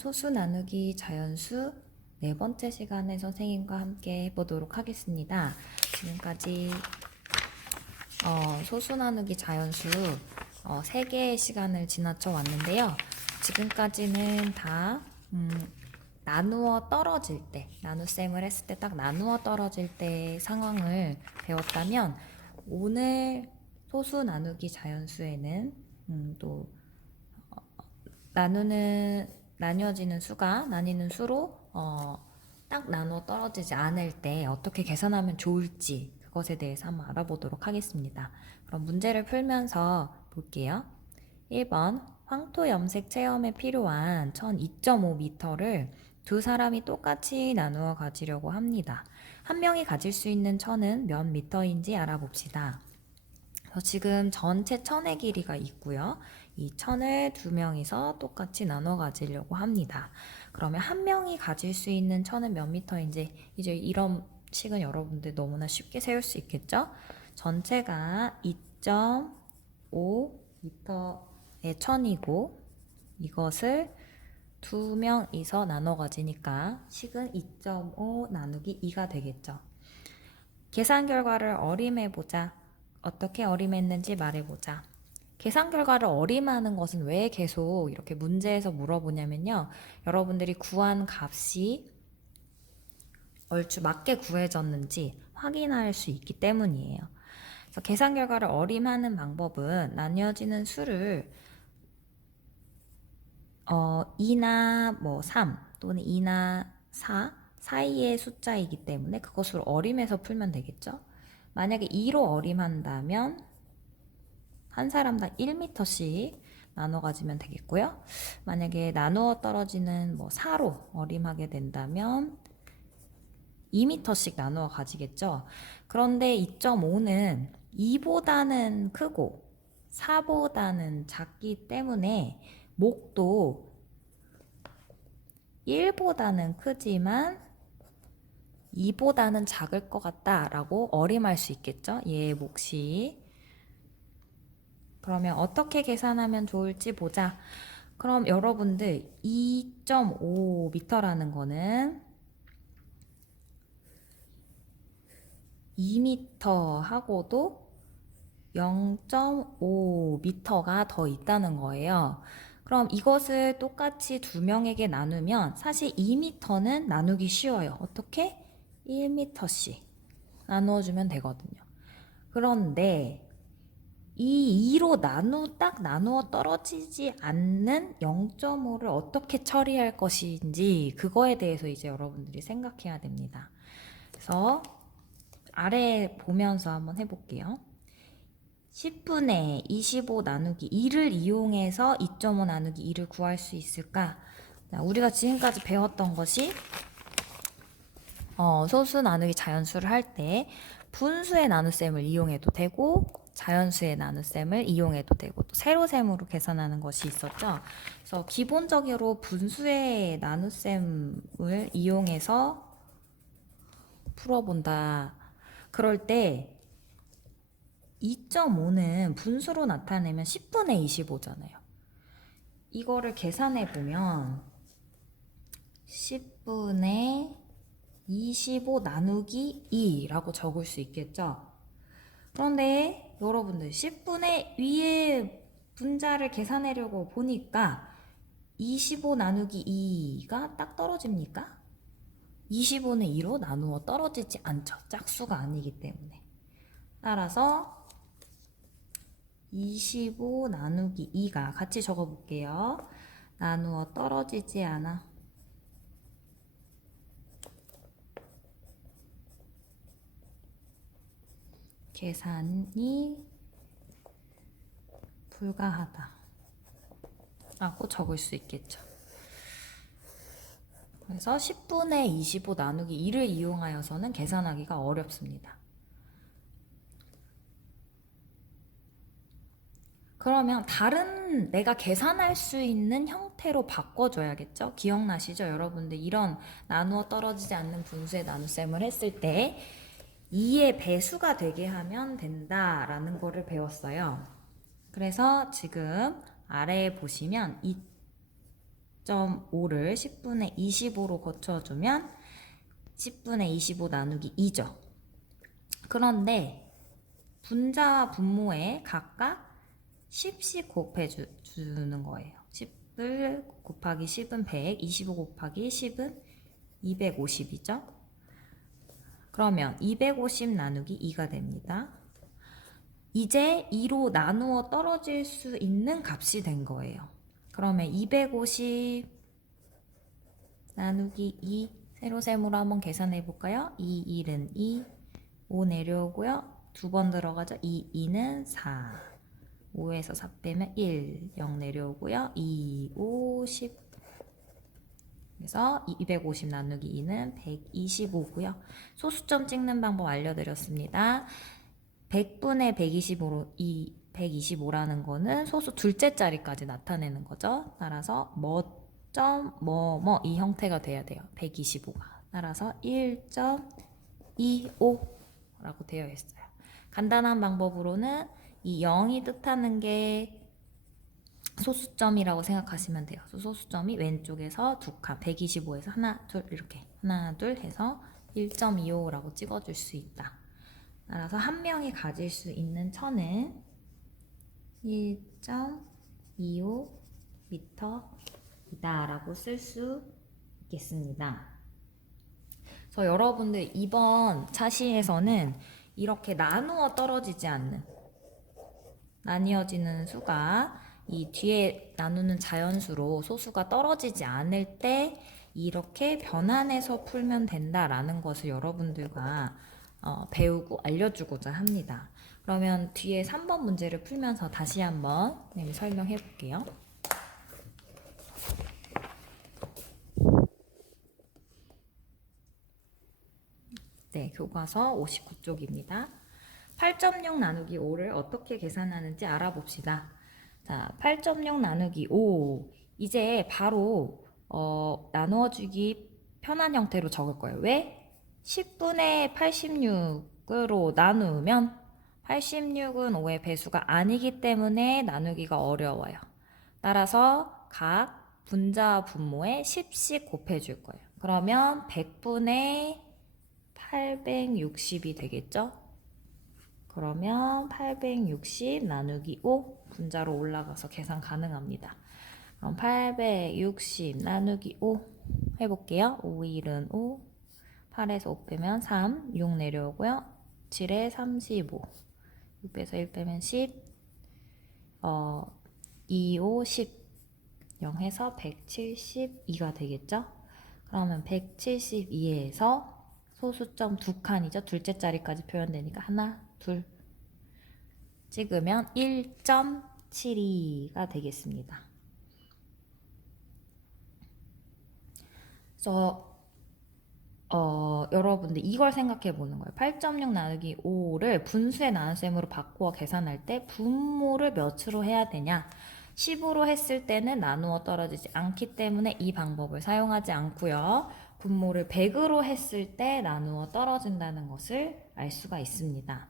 소수 나누기 자연수 네 번째 시간에 선생님과 함께 해보도록 하겠습니다. 지금까지 소수 나누기 자연수 3개의 시간을 지나쳐 왔는데요. 지금까지는 다 나누어 떨어질 때, 나눗셈을 했을 때 딱 나누어 떨어질 때 상황을 배웠다면, 오늘 소수 나누기 자연수에는 또 나뉘어지는 수가 나뉘는 수로 딱 나누어 떨어지지 않을 때 어떻게 계산하면 좋을지 그것에 대해서 한번 알아보도록 하겠습니다. 그럼 문제를 풀면서 볼게요. 1번 황토 염색 체험에 필요한 천 2.5m를 두 사람이 똑같이 나누어 가지려고 합니다. 한 명이 가질 수 있는 천은 몇 미터인지 알아봅시다. 지금 전체 천의 길이가 있고요. 이 천을 두 명이서 똑같이 나눠 가지려고 합니다. 그러면 한 명이 가질 수 있는 천은 몇 미터인지 이제 이런 식은 여러분들 너무나 쉽게 세울 수 있겠죠? 전체가 2.5m의 천이고 이것을 두 명이서 나눠 가지니까 식은 2.5 나누기 2가 되겠죠. 계산 결과를 어림해보자. 어떻게 어림했는지 말해보자. 계산 결과를 어림하는 것은 왜 계속 이렇게 문제에서 물어보냐면요. 여러분들이 구한 값이 얼추 맞게 구해졌는지 확인할 수 있기 때문이에요. 그래서 계산 결과를 어림하는 방법은 나뉘어지는 수를 2나 3 또는 2나 4 사이의 숫자이기 때문에 그것을 어림해서 풀면 되겠죠. 만약에 2로 어림한다면 한 사람당 1m씩 나눠 가지면 되겠고요. 만약에 나누어 떨어지는 4로 어림하게 된다면 2m씩 나누어 가지겠죠. 그런데 2.5는 2보다는 크고 4보다는 작기 때문에 목도 1보다는 크지만 2보다는 작을 것 같다라고 어림할 수 있겠죠. 얘의 몫이. 그러면 어떻게 계산하면 좋을지 보자. 그럼 여러분들 2.5m라는 거는 2m하고도 0.5m가 더 있다는 거예요. 그럼 이것을 똑같이 두 명에게 나누면 사실 2m는 나누기 쉬워요. 어떻게? 1m씩 나누어주면 되거든요. 그런데 이 2로 딱 나누어 떨어지지 않는 0.5를 어떻게 처리할 것인지 그거에 대해서 이제 여러분들이 생각해야 됩니다. 그래서 아래 보면서 한번 해볼게요. 10분의 25 나누기 2를 이용해서 2.5 나누기 2를 구할 수 있을까? 우리가 지금까지 배웠던 것이 소수 나누기 자연수를 할 때 분수의 나눗셈을 이용해도 되고 자연수의 나눗셈을 이용해도 되고 또 세로셈으로 계산하는 것이 있었죠. 그래서 기본적으로 분수의 나눗셈을 이용해서 풀어본다. 그럴 때 2.5는 분수로 나타내면 10분의 25잖아요. 이거를 계산해 보면 10분의 25 나누기 2라고 적을 수 있겠죠. 그런데 여러분들 10분의 위에 분자를 계산하려고 보니까 25 나누기 2가 딱 떨어집니까? 25는 2로 나누어 떨어지지 않죠. 짝수가 아니기 때문에. 따라서 25 나누기 2가 같이 적어볼게요. 나누어 떨어지지 않아. 계산이 불가하다 라고 적을 수 있겠죠. 그래서 10분의 25 나누기 2를 이용하여서는 계산하기가 어렵습니다. 그러면 다른 내가 계산할 수 있는 형태로 바꿔줘야겠죠? 기억나시죠? 여러분들 이런 나누어 떨어지지 않는 분수의 나눗셈을 했을 때 2의 배수가 되게 하면 된다라는 거를 배웠어요. 그래서 지금 아래에 보시면 6.5를 10분의 25로 고쳐주면 10분의 25 나누기 2죠. 그런데 분자와 분모에 각각 10씩 곱해주는 거예요. 10을 곱하기 10은 100, 25 곱하기 10은 250이죠. 그러면 250 나누기 2가 됩니다. 이제 2로 나누어 떨어질 수 있는 값이 된 거예요. 그러면 250 나누기 2 세로세모로 한번 계산해 볼까요? 2, 1은 2, 5 내려오고요. 두 번 들어가죠. 2, 2는 4, 5에서 4 빼면 1, 0 내려오고요. 2, 5, 10. 그래서 250 나누기 2는 125고요. 소수점 찍는 방법 알려드렸습니다. 100분의 125라는 거는 소수 둘째 자리까지 나타내는 거죠. 따라서 이 형태가 돼야 돼요. 125가. 따라서 1.25라고 되어 있어요. 간단한 방법으로는 이 0이 뜻하는 게 소수점이라고 생각하시면 돼요. 소수점이 왼쪽에서 두 칸, 125에서 하나, 둘 이렇게 하나, 둘 해서 1.25라고 찍어줄 수 있다. 따라서 한 명이 가질 수 있는 천은 1.25m이다 라고 쓸 수 있겠습니다. 그래서 여러분들 이번 차시에서는 이렇게 나누어 떨어지지 않는 나뉘어지는 수가 이 뒤에 나누는 자연수로 소수가 떨어지지 않을 때 이렇게 변환해서 풀면 된다라는 것을 여러분들과 배우고 알려주고자 합니다. 그러면 뒤에 3번 문제를 풀면서 다시 한번 설명해 볼게요. 네, 교과서 59쪽입니다. 8.6 나누기 5를 어떻게 계산하는지 알아봅시다. 자, 8.6 나누기 5. 이제 바로 나누어주기 편한 형태로 적을 거예요. 왜? 10분의 86으로 나누면 86은 5의 배수가 아니기 때문에 나누기가 어려워요. 따라서 각 분자와 분모에 10씩 곱해줄 거예요. 그러면 100분의 860이 되겠죠? 그러면 860 나누기 5 분자로 올라가서 계산 가능합니다. 그럼 860 나누기 5 해볼게요. 5, 1은 5, 8에서 5 빼면 3, 6 내려오고요. 7에 35, 6에서 1 빼면 10, 2, 5, 10, 0 해서 172가 되겠죠? 그러면 172에서 소수점 두 칸이죠. 둘째 자리까지 표현되니까 하나, 둘 찍으면 1.72가 되겠습니다. 그래서 여러분들 이걸 생각해 보는 거예요. 8.6 나누기 5를 분수의 나눗셈으로 바꾸어 계산할 때 분모를 몇으로 해야 되냐? 10으로 했을 때는 나누어 떨어지지 않기 때문에 이 방법을 사용하지 않고요. 분모를 100으로 했을 때 나누어 떨어진다는 것을 알 수가 있습니다.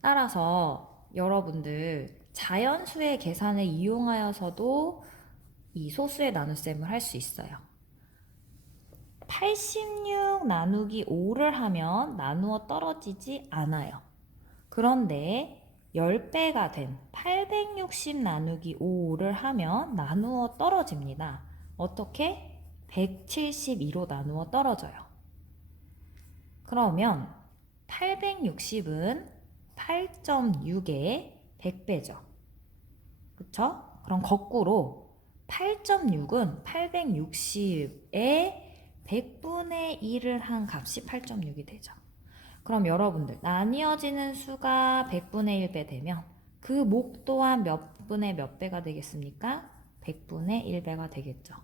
따라서 여러분들 자연수의 계산을 이용하여서도 이 소수의 나눗셈을 할 수 있어요. 86 나누기 5를 하면 나누어 떨어지지 않아요. 그런데 10배가 된 860 나누기 5를 하면 나누어 떨어집니다. 어떻게? 172로 나누어 떨어져요. 그러면 860은 8.6의 100배죠. 그쵸? 그럼 거꾸로 8.6은 860의 100분의 1을 한 값이 8.6이 되죠. 그럼 여러분들 나뉘어지는 수가 100분의 1배 되면 그 목 또한 몇 분의 몇 배가 되겠습니까? 100분의 1배가 되겠죠.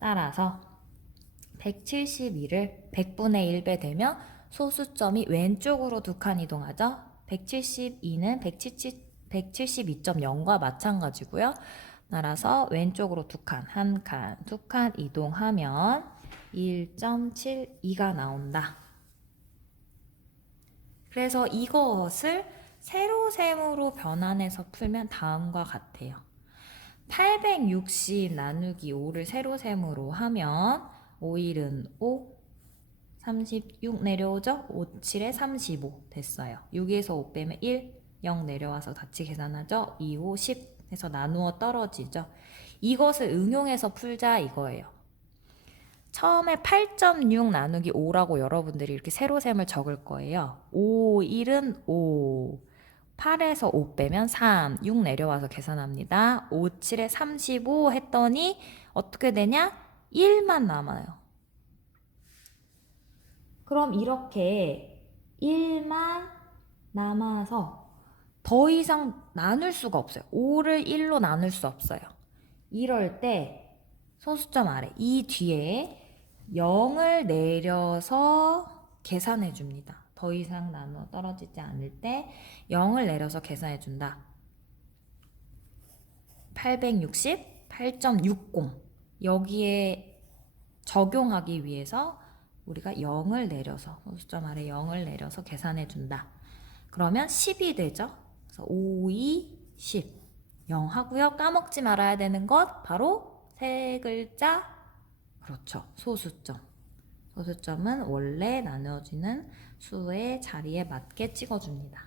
따라서 172를 100분의 1배 되면 소수점이 왼쪽으로 두 칸 이동하죠. 172는 172.0과 마찬가지고요. 따라서 왼쪽으로 두 칸, 한 칸, 두 칸 이동하면 1.72가 나온다. 그래서 이것을 세로셈으로 변환해서 풀면 다음과 같아요. 860 나누기 5를 세로셈으로 하면 5일은 5, 36 내려오죠? 5, 7에 35 됐어요. 6에서 5 빼면 1, 0 내려와서 같이 계산하죠? 2, 5, 10 해서 나누어 떨어지죠? 이것을 응용해서 풀자 이거예요. 처음에 8.6 나누기 5라고 여러분들이 이렇게 세로셈을 적을 거예요. 5, 1은 5, 8에서 5 빼면 3, 6 내려와서 계산합니다. 5, 7에 35 했더니 어떻게 되냐? 1만 남아요. 그럼 이렇게 1만 남아서 더 이상 나눌 수가 없어요. 5를 1로 나눌 수 없어요. 이럴 때 소수점 아래 이 뒤에 0을 내려서 계산해 줍니다. 더 이상 나누어 떨어지지 않을 때 0을 내려서 계산해 준다. 860, 8.60 여기에 적용하기 위해서 우리가 0을 내려서 소수점 아래 0을 내려서 계산해 준다. 그러면 10이 되죠. 그래서 5, 2, 10 0 하고요. 까먹지 말아야 되는 것 바로 세 글자 그렇죠. 소수점. 소수점은 원래 나누어지는 수의 자리에 맞게 찍어줍니다.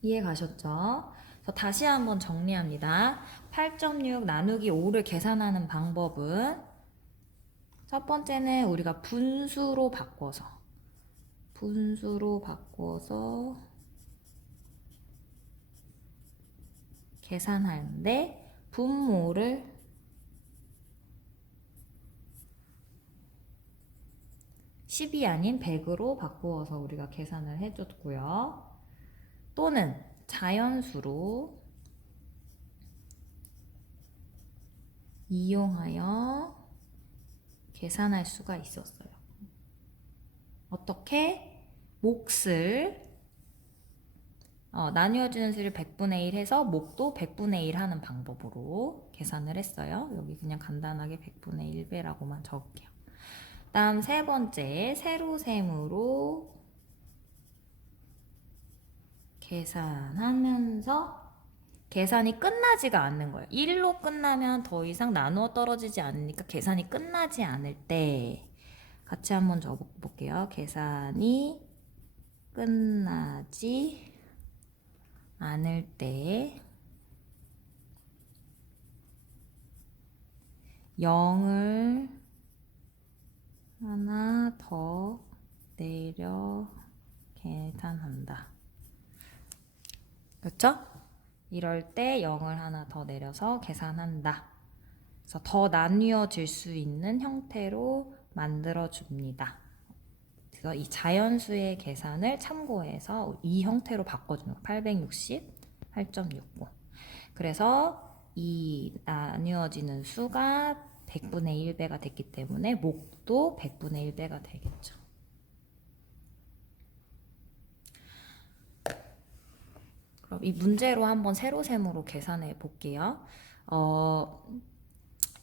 이해 가셨죠? 그래서 다시 한번 정리합니다. 8.6 나누기 5를 계산하는 방법은 첫 번째는 우리가 분수로 바꿔서 계산하는데 분모를 10이 아닌 100으로 바꾸어서 우리가 계산을 해줬고요. 또는 자연수로 이용하여 계산할 수가 있었어요. 어떻게? 몫을 나뉘어지는 수를 100분의 1 해서 목도 100분의 1 하는 방법으로 계산을 했어요. 여기 그냥 간단하게 100분의 1배라고만 적을게요. 다음 세 번째, 세로셈으로 계산하면서 계산이 끝나지가 않는 거예요. 1로 끝나면 더 이상 나누어 떨어지지 않으니까 계산이 끝나지 않을 때 같이 한번 적어볼게요. 계산이 끝나지 않을 때 0을 하나 더 내려 계산한다. 그렇죠? 이럴 때 0을 하나 더 내려서 계산한다. 그래서 더 나뉘어질 수 있는 형태로 만들어 줍니다. 그래서 이 자연수의 계산을 참고해서 이 형태로 바꿔주는 거. 860, 8.60. 그래서 이 나뉘어지는 수가 100분의 1배가 됐기 때문에 목도 100분의 1배가 되겠죠. 그럼 이 문제로 한번 세로셈으로 계산해 볼게요.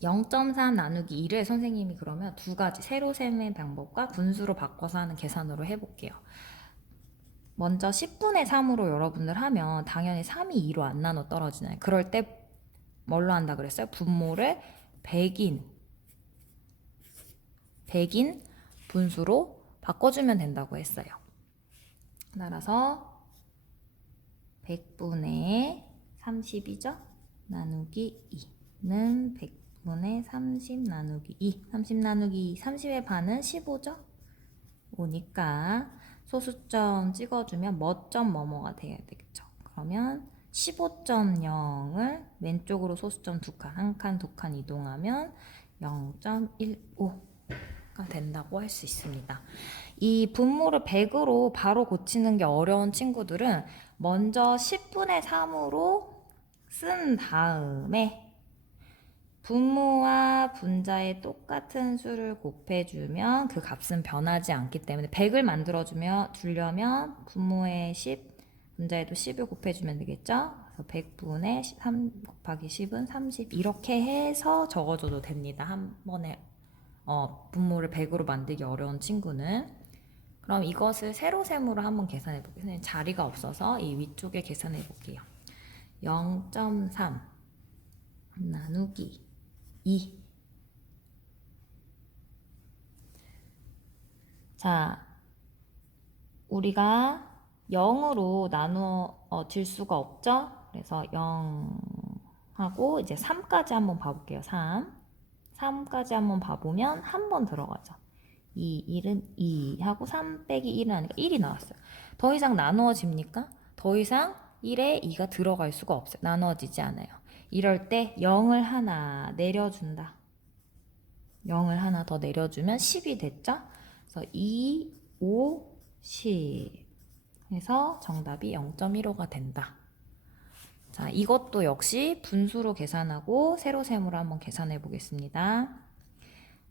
0.3 나누기 2를 선생님이 그러면 두 가지 세로셈의 방법과 분수로 바꿔서 하는 계산으로 해볼게요. 먼저 10분의 3으로 여러분들 하면 당연히 3이 2로 안 나눠 떨어지나요? 그럴 때 뭘로 한다 그랬어요? 분모를 100인 분수로 바꿔주면 된다고 했어요. 따라서 100분의 30이죠? 나누기 2는 100분의 30 나누기 2. 30 나누기 2. 30의 반은 15죠? 5니까 소수점 찍어주면 뭐점 뭐뭐가 돼야 되겠죠? 그러면 15.0을 왼쪽으로 소수점 두 칸, 한 칸, 두 칸 이동하면 0.15가 된다고 할 수 있습니다. 이 분모를 100으로 바로 고치는 게 어려운 친구들은 먼저 10분의 3으로 쓴 다음에 분모와 분자의 똑같은 수를 곱해주면 그 값은 변하지 않기 때문에 100을 만들어주려면 분모에 10, 분자에도 10을 곱해주면 되겠죠? 그래서 100분의 3 곱하기 10은 30 이렇게 해서 적어줘도 됩니다. 한 번에 분모를 100으로 만들기 어려운 친구는 그럼 이것을 세로셈으로 한번 계산해 볼게요. 선생님 자리가 없어서 이 위쪽에 계산해 볼게요. 0.3 나누기 2. 자, 우리가 0으로 나누어 질 수가 없죠? 그래서 0 하고 이제 3까지 한번 봐볼게요. 3까지 한번 봐보면 한 번 들어가죠. 1은 2 하고 3 빼기 1은 하니까 1이 나왔어요. 더 이상 나누어집니까? 더 이상 1에 2가 들어갈 수가 없어요. 나누어지지 않아요. 이럴 때 0을 하나 내려준다. 0을 하나 더 내려주면 10이 됐죠? 그래서 2, 5, 10 해서 정답이 0.15가 된다. 자, 이것도 역시 분수로 계산하고 세로셈으로 한번 계산해 보겠습니다.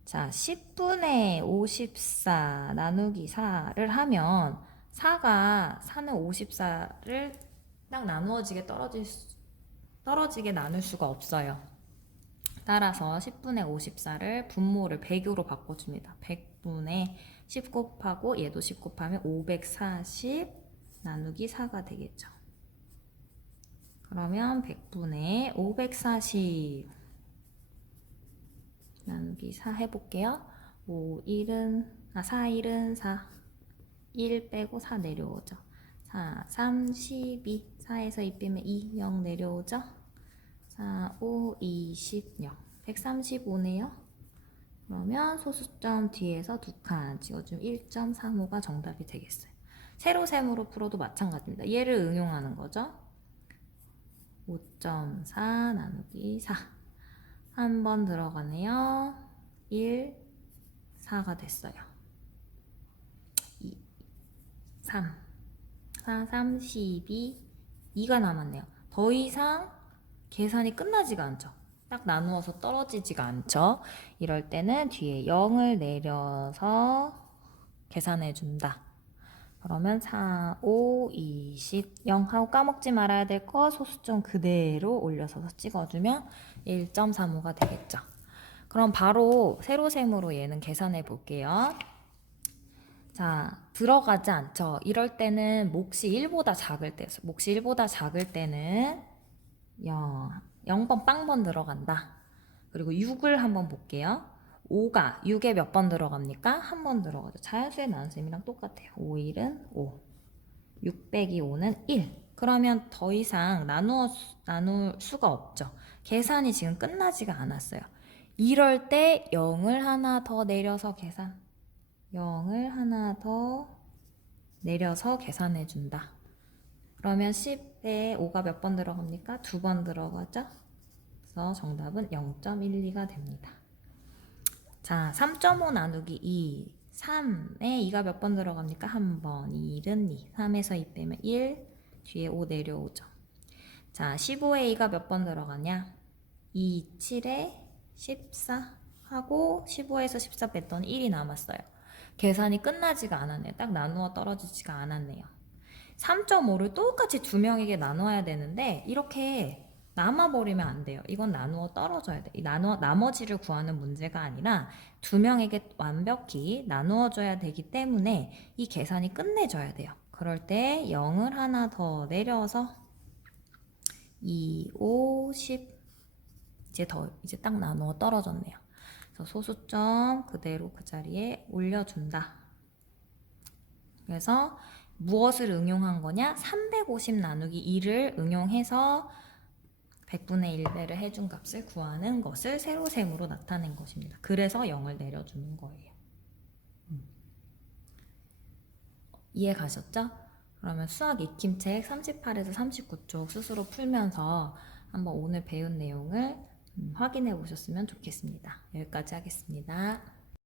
자, 10분의 54 나누기 4를 하면 4는 54를 딱 떨어지게 나눌 수가 없어요. 따라서 10분의 54를 분모를 100으로 바꿔줍니다. 100분의 10 곱하고 얘도 10 곱하면 540 나누기 4가 되겠죠. 그러면 100분의 540 나누기 4 해볼게요. 4 1은 4 1 빼고 4 내려오죠. 4 32 4에서 2 빼면 2 0 내려오죠. 4 5 20 0 135네요. 그러면 소수점 뒤에서 2칸 찍어주면 1.35가 정답이 되겠어요. 세로셈으로 풀어도 마찬가지입니다. 얘를 응용하는 거죠. 5.4 나누기 4 한 번 들어가네요. 1, 4가 됐어요. 2, 3, 4, 32, 2가 남았네요. 더 이상 계산이 끝나지가 않죠. 딱 나누어서 떨어지지가 않죠. 이럴 때는 뒤에 0을 내려서 계산해 준다. 그러면 4, 5, 20, 0 하고 까먹지 말아야 될 거 소수점 그대로 올려서 찍어주면 1.35가 되겠죠. 그럼 바로 세로셈으로 얘는 계산해 볼게요. 자, 들어가지 않죠. 이럴 때는 몫이 1보다 작을 때, 몫이 1보다 작을 때는 0번 빵번 들어간다. 그리고 6을 한번 볼게요. 5가 6에 몇 번 들어갑니까? 한 번 들어가죠. 자연수의 나눗셈이랑 똑같아요. 5, 1은 5. 6 빼기 5는 1. 그러면 더 이상 나눌 수가 없죠. 계산이 지금 끝나지가 않았어요. 이럴 때 0을 하나 더 내려서 0을 하나 더 내려서 계산해 준다. 그러면 10에 5가 몇 번 들어갑니까? 2번 들어가죠? 그래서 정답은 0.12가 됩니다. 자, 3.5 나누기 2. 3에 2가 몇 번 들어갑니까? 한 번. 1은 2. 3에서 2 빼면 1. 뒤에 5 내려오죠. 자, 15에 2가 몇 번 들어가냐? 2, 7에 14 하고 15에서 14 뺐더니 1이 남았어요. 계산이 끝나지가 않았네요. 딱 나누어 떨어지지가 않았네요. 3.5를 똑같이 두 명에게 나눠야 되는데 이렇게 남아버리면 안 돼요. 이건 나누어 떨어져야 돼. 나머지를 구하는 문제가 아니라 두 명에게 완벽히 나누어줘야 되기 때문에 이 계산이 끝내줘야 돼요. 그럴 때 0을 하나 더 내려서 2, 5, 10 이제 딱 나누어 떨어졌네요. 그래서 소수점 그대로 그 자리에 올려준다. 그래서 무엇을 응용한 거냐? 350 나누기 2를 응용해서 100분의 1배를 해준 값을 구하는 것을 세로셈으로 나타낸 것입니다. 그래서 0을 내려주는 거예요. 이해 가셨죠? 그러면 수학 익힘책 38에서 39쪽 스스로 풀면서 한번 오늘 배운 내용을 확인해 보셨으면 좋겠습니다. 여기까지 하겠습니다.